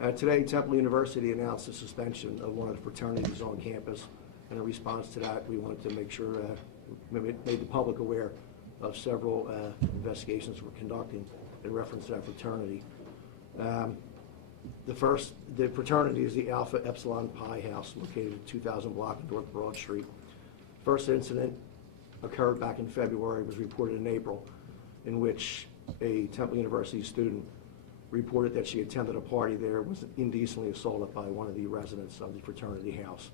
Today, Temple University announced the suspension of one of the fraternities on campus. And in response to that, we wanted to make sure, made the public aware of several investigations we're conducting in reference to that fraternity. The fraternity is the Alpha Epsilon Pi House, located at 2000 block of North Broad Street. First incident occurred back in February, was reported in April, in which a Temple University student reported that she attended a party there, was indecently assaulted by one of the residents of the fraternity house.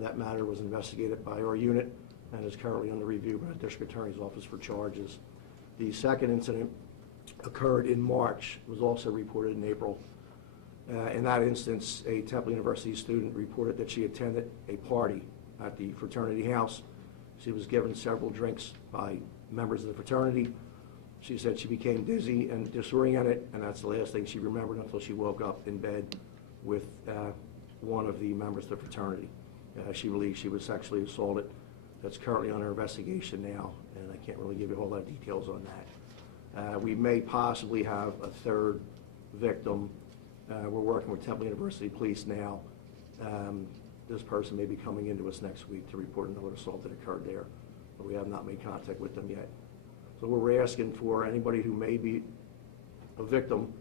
That matter was investigated by our unit and is currently under review by the District Attorney's Office for charges. The second incident occurred in March, was also reported in April. In that instance, a Temple University student reported that she attended a party at the fraternity house. She was given several drinks by members of the fraternity. She said she became dizzy and disoriented, and that's the last thing she remembered until she woke up in bed with one of the members of the fraternity. She believes she was sexually assaulted. That's currently under investigation now, and I can't really give you a whole lot of details on that. We may possibly have a third victim. We're working with Temple University Police now. This person may be coming into us next week to report another assault that occurred there, but we have not made contact with them yet. So we're asking for anybody who may be a victim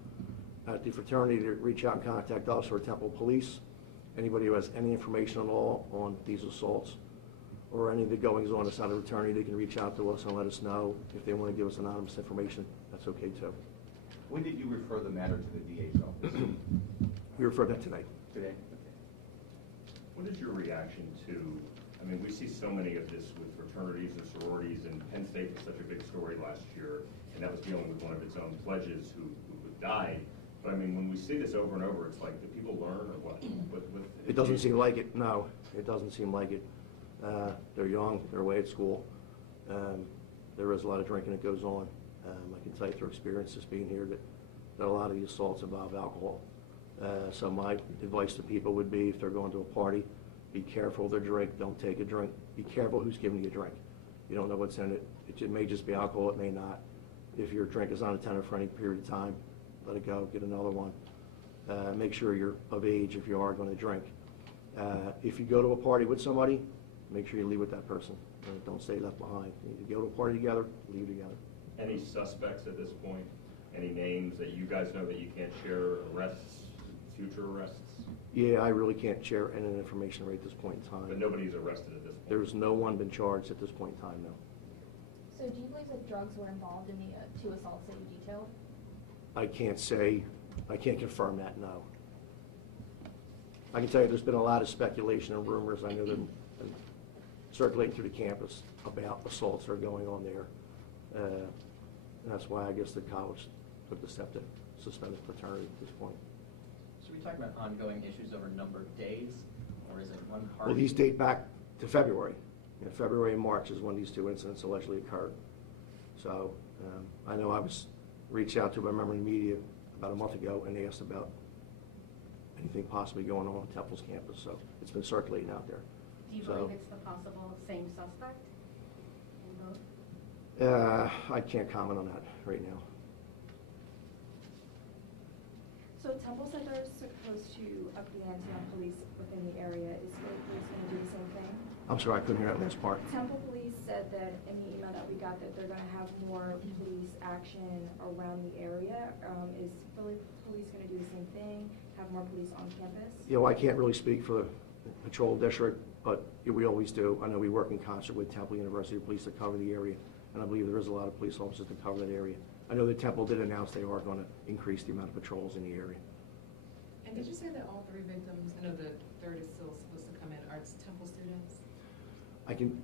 at the fraternity to reach out and contact us or Temple Police. Anybody who has any information at all on these assaults or any of the goings on inside the fraternity, they can reach out to us and let us know. If they want to give us anonymous information, that's okay too. When did you refer the matter to the DA's office? We referred that today. Today? What is your reaction to, I mean, we see so many of this with fraternities and sororities, and Penn State was such a big story last year, and that was dealing with one of its own pledges who died. But I mean, when we see this over and over, it's like, do people learn or what? It doesn't seem like it, no. It doesn't seem like it. They're young, they're away at school. There is a lot of drinking that goes on. I can tell you through experience just being here that a lot of the assaults involve alcohol. So my advice to people would be, if they're going to a party, be careful of their drink, don't take a drink. Be careful who's giving you a drink. You don't know what's in it. It may just be alcohol, it may not. If your drink is unattended for any period of time, let it go, get another one. Make sure you're of age if you are going to drink. If you go to a party with somebody, make sure you leave with that person. Don't stay left behind. You go to a party together, leave together. Any suspects at this point? Any names that you guys know that you can't share? Arrests? Future arrests? Yeah, I really can't share any information right at this point in time. But nobody's arrested at this point? There's no one been charged at this point in time, no. So do you believe that drugs were involved in the two assaults that you detailed? I can't say, I can't confirm that, no. I can tell you there's been a lot of speculation and rumors. I know them circulating through the campus about assaults that are going on there. And that's why I guess the college took the step to suspend the fraternity at this point. So we talking about ongoing issues over a number of days, or is it one party? Well, these date back to February. February and March is when these two incidents allegedly occurred. So I know I was reached out to by a member of the media about a month ago, and they asked about anything possibly going on Temple's campus. So it's been circulating out there. Do you believe it's the possible same suspect in both? I can't comment on that right now. So Temple said they're supposed to up the ante on police within the area. Is Philly Police going to do the same thing? I'm sorry, I couldn't hear that last part. Temple Police said that in the email that we got that they're going to have more police action around the area. Is Philly Police going to do the same thing, have more police on campus? You know, I can't really speak for the patrol district, but we always do. I know we work in concert with Temple University Police to cover the area, and I believe there is a lot of police officers to cover that area. I know that Temple did announce they are going to increase the amount of patrols in the area. And did you say that all three victims, I know the third is still supposed to come in, are Temple students?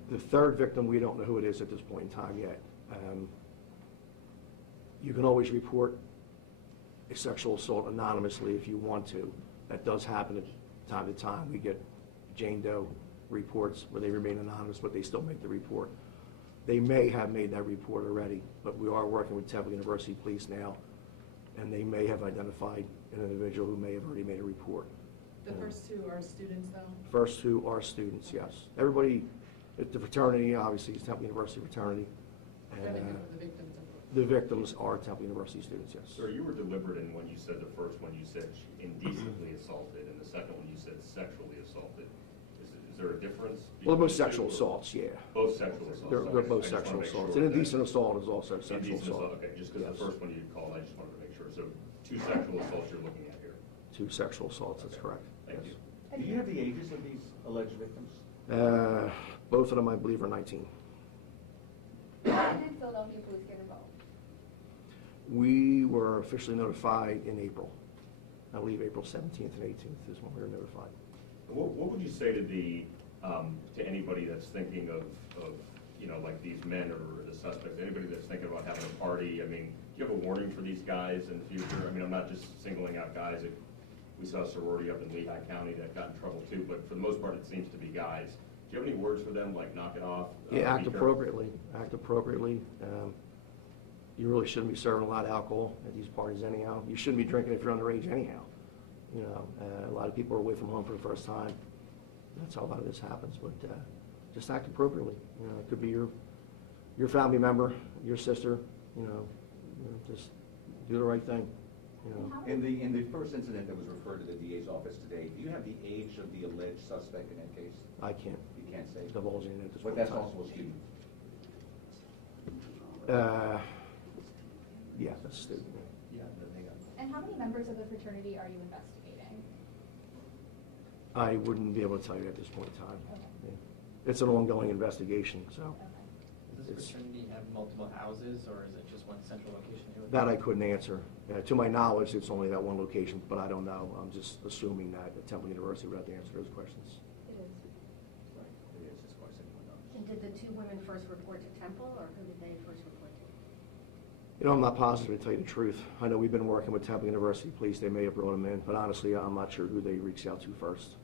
The third victim, we don't know who it is at this point in time yet. You can always report a sexual assault anonymously if you want to. That does happen from time to time. We get Jane Doe reports where they remain anonymous, but they still make the report. They may have made that report already, but we are working with Temple University Police now, and they may have identified an individual who may have already made a report. The first two are students, though? First two are students, yes. Everybody at the fraternity, obviously, is Temple University fraternity. And, the victims of The victims are Temple University students, yes. Sir, you were deliberate in when you said the first one, you said indecently assaulted, and the second one, you said sexually assaulted. Is there a difference? Well, they're both between the sexual two? assaults, yeah. Both sexual assaults? They're Okay, both I just wanna sexual make assaults. sure An that- indecent assault is also sexual Indecent assault. Okay, just because Yes. the first one you called, I just wanted to make sure. So 2 sexual assaults you're looking at here. 2 sexual assaults, that's Okay. correct. Thank you. Do you have the ages of these alleged victims? Both of them, I believe, are 19. When did Philadelphia police get involved? We were officially notified in April. I believe April 17th and 18th is when we were notified. What would you say to anybody that's thinking of, you know, like these men or the suspects, anybody that's thinking about having a party? I mean, do you have a warning for these guys in the future? I mean, I'm not just singling out guys. We saw a sorority up in Lehigh County that got in trouble too, but for the most part, it seems to be guys. Do you have any words for them, like knock it off? Yeah, act be careful? appropriately, act appropriately. You really shouldn't be serving a lot of alcohol at these parties anyhow. You shouldn't be drinking if you're underage anyhow. You know, a lot of people are away from home for the first time. That's how a lot of this happens, but just act appropriately. You know, it could be your family member, your sister, you know, just do the right thing, you know. In the first incident that was referred to the DA's office today, do you have the age of the alleged suspect in that case? I can't You can't say. divulge any at this But point in that's time. also a student. Yeah, that's stupid. And how many members of the fraternity are you investigating? I wouldn't be able to tell you at this point in time. Okay. Yeah. It's an ongoing investigation, so Okay. Does It's- this fraternity have multiple houses, or is it just one central location? here? that I couldn't answer. To my knowledge, it's only that one location, but I don't know. I'm just assuming that Temple University would have to answer those questions. It is. It is, as far as anyone knows. And did the 2 women first report to Temple, or who did they first report to? You know, I'm not positive, to tell you the truth. I know we've been working with Temple University Police. They may have brought them in, but honestly, I'm not sure who they reached out to first.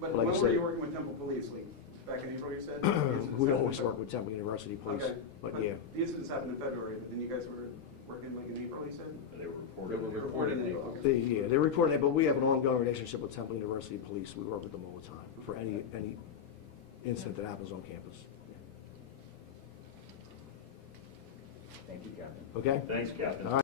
But Like I when were said- you working with Temple Police? Like, back in April, you said? We always work with Temple University Police, Okay. but yeah. The incidents happened in February, but then you guys were working like in April, you said? They were reported. They were reported in April. They're reporting it, but we have an ongoing relationship with Temple University Police. We work with them all the time for any incident that happens on campus. Thank you, Captain. Okay? Thanks, Captain. All right.